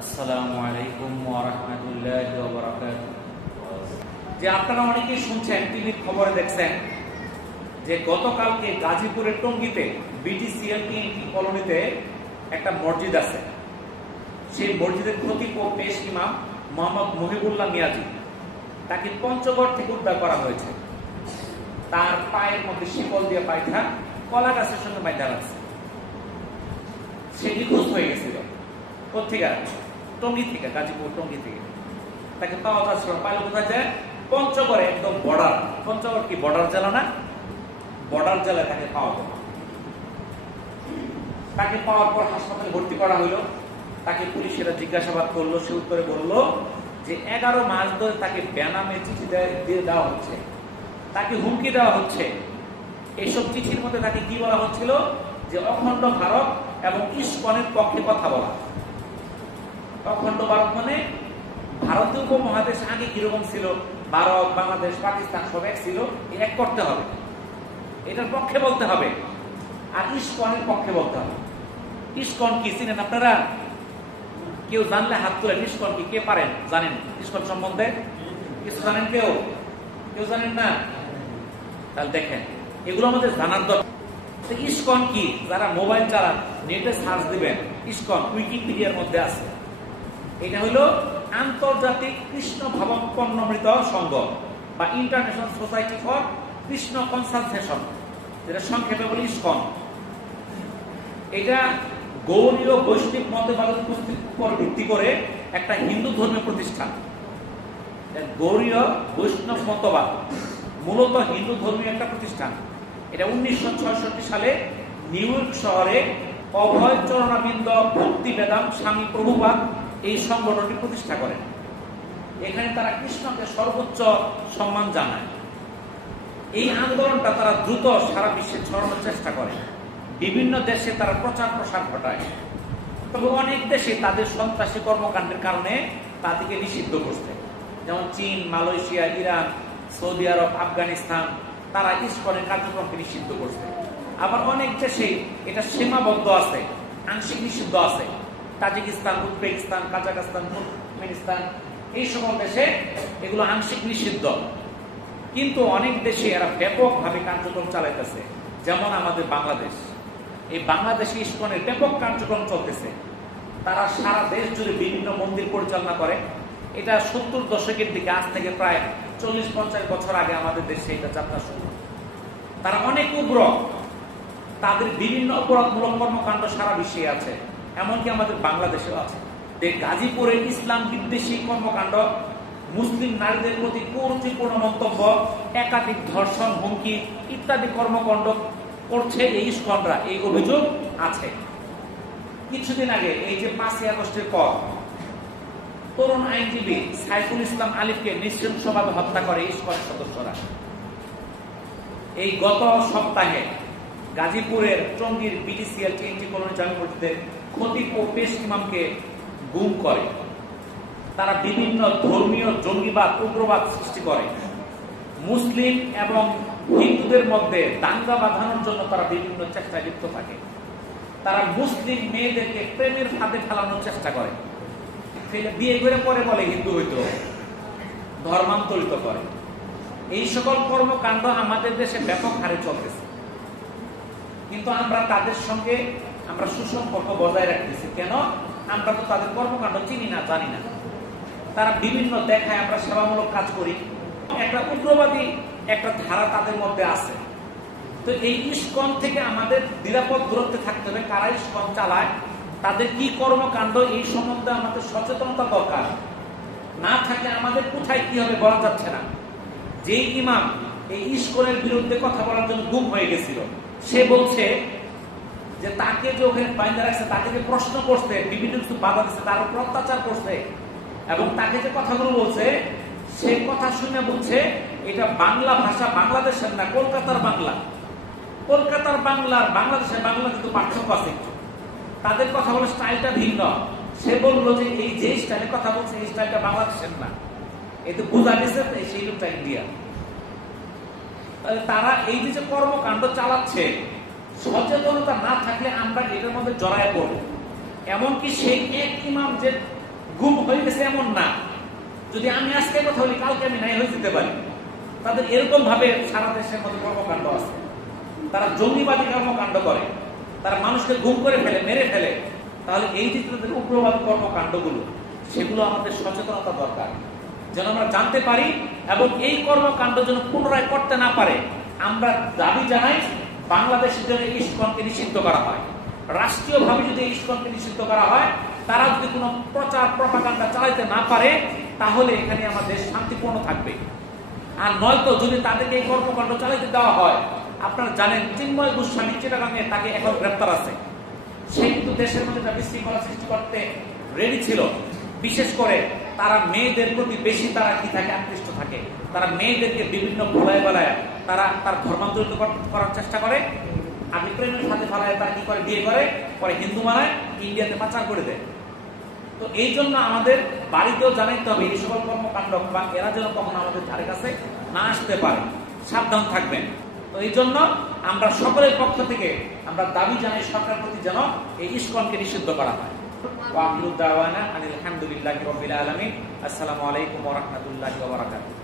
আসসালামু আলাইকুম ওয়া রাহমাতুল্লাহি ওয়া বারাকাতুহু। যে আপনারা অনেকেই শুনছেন, টিভির খবরে দেখছেন যে গতকালকে গাজীপুরের টঙ্গীতে বিটিসিএল কলোনিতে একটা মসজিদ আছে। সেই মসজিদের খতিব ও পেশ ইমাম মোহাম্মদ মহিবুল্লাহ মিয়াজি, তাকে পঞ্চগড় থেকে উদ্ধার করা হয়েছে। তার পায়ের মধ্যে শিকল দিয়ে পায়ঠা কলা গাছের সঙ্গে বাইন্ধা রাখছে। সে নিখোঁজ হয়ে গেছিল। কোথেকে? টঙ্গী থেকে, গাজীপুর টঙ্গী থেকে তাকে পাওয়া যাচ্ছিল। পাইল কোথায় যায়? পঞ্চগড়ে, একদম বর্ডার। পঞ্চগড় কি বর্ডার জেলা না? বর্ডার জেলায় তাকে পাওয়া গেল। তাকে পাওয়ার পর হাসপাতালে ভর্তি করা হইল। তাকে পুলিশেরা জিজ্ঞাসাবাদ করলো। সে উত্তরে বলল যে 11 মাস ধরে তাকে বেনামে চিঠি দিয়ে দেওয়া হচ্ছে, তাকে হুমকি দেওয়া হচ্ছে। এইসব চিঠির মধ্যে তাকে কি বলা হচ্ছিল? যে অখণ্ড ভারত এবং ইস্কনের পক্ষে কথা বলা। অখণ্ড ভারত মানে ভারতীয় উপমহাদেশ আগে কিরকম ছিল, ভারত, বাংলাদেশ, পাকিস্তান সব এক ছিল, এক করতে হবে, এটার পক্ষে বলতে হবে। আর ইস্কনের পক্ষে বলতে হবে। ইস্কন কি চিনেন আপনারা? কেউ জানলে হাত তুলেন। ইস্কন কি কে পারেন, জানেন? ইস্কন সম্বন্ধে কিছু জানেন? কেউ কেউ জানেন না? তাহলে দেখেন, এগুলো আমাদের জানার দরকার। ইস্কন কি? যারা মোবাইল চালান, নেটে সার্চ দিবেন, ইস্কন উইকিপিডিয়ার মধ্যে আছে। এটা হলো আন্তর্জাতিক কৃষ্ণ ভাবাপন্নমৃত সংঘ বা international society for Krishna consultation, যেটা সংক্ষেপে বলি ইস্কন। এটা গৌড়ীয় বৈষ্ণব মতবাদের উপর ভিত্তি করে একটা হিন্দু ধর্মীয় প্রতিষ্ঠান। গৌড়ীয় বৈষ্ণব মতবাদ মূলত হিন্দু ধর্মীয় একটা প্রতিষ্ঠান। এটা 1966 সালে নিউ ইয়র্ক শহরে অভয় চরণাবিন্দ ভক্তি বেদান্ত স্বামী প্রভুপাদ এই সংগঠনটি প্রতিষ্ঠা করেন। এখানে তারা কৃষ্ণকে সর্বোচ্চ সম্মান জানায়। এই আন্দোলনটা তারা দ্রুত সারা বিশ্বে ছড়ানোর চেষ্টা করে। বিভিন্ন দেশে তারা প্রচার প্রসার ঘটায়। তবে অনেক দেশে তাদের সন্ত্রাসী কর্মকাণ্ডের কারণে তাদেরকে নিষিদ্ধ করছে। যেমন চীন, মালয়েশিয়া, ইরান, সৌদি আরব, আফগানিস্তান, তারা ইস্কনের কার্যক্রমকে নিষিদ্ধ করছে। আবার অনেক দেশে এটা সীমাবদ্ধ আছে, আংশিক নিষিদ্ধ আছে। তাজিকিস্তান, উজবেকিস্তান, কাজাখস্তান, তুর্কমেনিস্তান, এই সকল দেশে এগুলো আংশিক নিষিদ্ধ। কিন্তু অনেক দেশে এরা ব্যাপকভাবে কার্যক্রম চালাইতেছে। যেমন আমাদের বাংলাদেশ, এই বাংলাদেশে ইস্কনের ব্যাপক কার্যক্রম চলতেছে। তারা সারা দেশ জুড়ে বিভিন্ন মন্দির পরিচালনা করে। এটা 70 দশকের দিকে, আজ থেকে প্রায় 40-50 বছর আগে আমাদের দেশে এটা যাত্রা শুরু। তারা অনেক উগ্র, তাদের বিভিন্ন অপরাধমূলক কর্মকাণ্ড সারা বিশ্বে আছে, এমনকি আমাদের বাংলাদেশেও আছে। গাজীপুরে ইসলাম বিদ্বেষী কর্মকাণ্ড, মুসলিম নারীদের প্রতি কুরুচিপূর্ণ মন্তব্য, একাধিক ধর্ষণ, হুমকি ইত্যাদি কর্মকাণ্ড করছে এই ইস্কনরা, এই অভিযোগ আছে। কিছুদিন আগে এই যে 5ই আগস্টের পর তরুণ আইনজীবী সাইফুল ইসলাম আলিফকে নৃশংসভাবে হত্যা করে ইস্কনের সদস্যরা। এই গত সপ্তাহে গাজীপুরের টঙ্গীর বিটিসিএল কলোনি জামে মসজিদের খতিব ও পেশ ইমামকে গুম করে। তারা বিভিন্ন ধর্মীয় জঙ্গিবাদ, উগ্রবাদ সৃষ্টি করে। মুসলিম এবং হিন্দুদের মধ্যে দাঙ্গা বাঁধানোর জন্য তারা বিভিন্ন চেষ্টায় লিপ্ত থাকে। তারা মুসলিম মেয়েদেরকে প্রেমের ফাঁদে ফেলানোর চেষ্টা করে। বিয়ে করে পরে বলে হিন্দু হইতো, ধর্মান্তরিত করে। এই সকল কর্মকাণ্ড আমাদের দেশে ব্যাপক হারে চলতেছে। কিন্তু আমরা তাদের সঙ্গে আমরা সুসম্পর্ক বজায় রাখতেছি কেন? আমরা তো তাদের কর্মকাণ্ড চিনি না, জানি না। তারা বিভিন্ন দেখায় আমরা সেবামূলক কাজ করি। একটা উগ্রবাদী একটা ধারা তাদের মধ্যে আছে। তো এই ইস্কন থেকে আমাদের নিরাপদ দূরত্বে থাকতে হবে। কারা ইস্কন চালায়, তাদের কি কর্মকাণ্ড, এই সম্বন্ধে আমাদের সচেতনতা দরকার। না থাকলে আমাদের কোথায় কি হবে বলা যাচ্ছে না। যে ইমাম এই ইস্কনের বিরুদ্ধে কথা বলার জন্য গুম হয়ে গেছিল, সে বলছে যে তাকে যে ওখানে বাইন্দা রাখছে, তাকে যে প্রশ্ন করছে, বিভিন্ন কিছু বাধা দিচ্ছে, তার উপর অত্যাচার করছে, এবং তাকে যে কথাগুলো বলছে সে কথা শুনে বলছে এটা বাংলা ভাষা বাংলাদেশের না, কলকাতার বাংলা। কলকাতার বাংলার বাংলাদেশের বাংলা কিন্তু পার্থক্য আছে। তাদের কথা বলে স্টাইলটা ভিন্ন। সে বললো যে এই যে স্টাইলে কথা বলছে এই স্টাইলটা বাংলাদেশের না, এতে বোঝা গেছে সেই লোকটা ইন্ডিয়া। তারা এই যে কর্মকাণ্ড চালাচ্ছে, সচেতনতা না থাকলে আমরা এটার মধ্যে জড়ায় পড়ব। এমনকি সেই এক ইমাম যে গুম হয়ে গেছে এমন না, যদি আমি আজকে কথা বলি কালকে আমি নাই হয়ে যেতে পারি। তাদের এরকম ভাবে সারা দেশের মধ্যে কর্মকাণ্ড আছে, তারা জঙ্গিবাদী কর্মকাণ্ড করে, তারা মানুষকে গুম করে ফেলে, মেরে ফেলে। তাহলে এই যে তাদের উগ্রবাদী কর্মকাণ্ডগুলো, সেগুলো আমাদের সচেতনতা দরকার, যেন আমরা জানতে পারি এবং এই কর্মকাণ্ড যেন পুনরায় করতে না পারে। আমরা দাবি জানাই বাংলাদেশের জন্য ইস্কনকে নিষিদ্ধ করা হয়, রাষ্ট্রীয়ভাবে যদি ইস্কনকে নিষিদ্ধ করা হয়, তারা যদি কোনো প্রচার প্রপাগান্ডা চালাইতে না পারে, তাহলে এখানে আমাদের শান্তিপূর্ণ থাকবে। আর নয়তো যদি তাদেরকে এই কর্মকাণ্ড চালাইতে দেওয়া হয়, আপনারা জানেন চিন্ময় গোস্বামী চিটাগাঙে, তাকে এখন গ্রেপ্তার আছে। সে কিন্তু দেশের মধ্যে একটা বিশৃঙ্খলা সৃষ্টি করতে রেডি ছিল। বিশেষ করে তারা মেয়েদের প্রতি বেশি তারা কি থাকে, আকৃষ্ট থাকে। তারা মেয়েদেরকে বিভিন্ন ভোলায় বেলায় তারা তার ধর্মান্তরিত করার চেষ্টা করে। আগে প্রেমের সাথে ফেলায় তারা কি করে, বিয়ে করে, পরে হিন্দু মানায়, ইন্ডিয়াতে পাচার করে দেয়। তো এই জন্য আমাদের বাড়িতেও জানাইতে হবে এই সকল কর্মকাণ্ড, বা এরা যেন কখনো আমাদের ধারে কাছে না আসতে পারে, সাবধান থাকবেন। তো এই জন্য আমরা সকলের পক্ষ থেকে আমরা দাবি জানাই সরকার প্রতি যেন এই ইস্কনকে নিষিদ্ধ করা হয়। ওয়া আখিরু দাওয়ানা আনিল হামদুলিল্লাহি রাব্বিল আলামিন। আসসালামু আলাইকুম ওয়া রাহমাতুল্লাহি ওয়া বারাকাতুহু।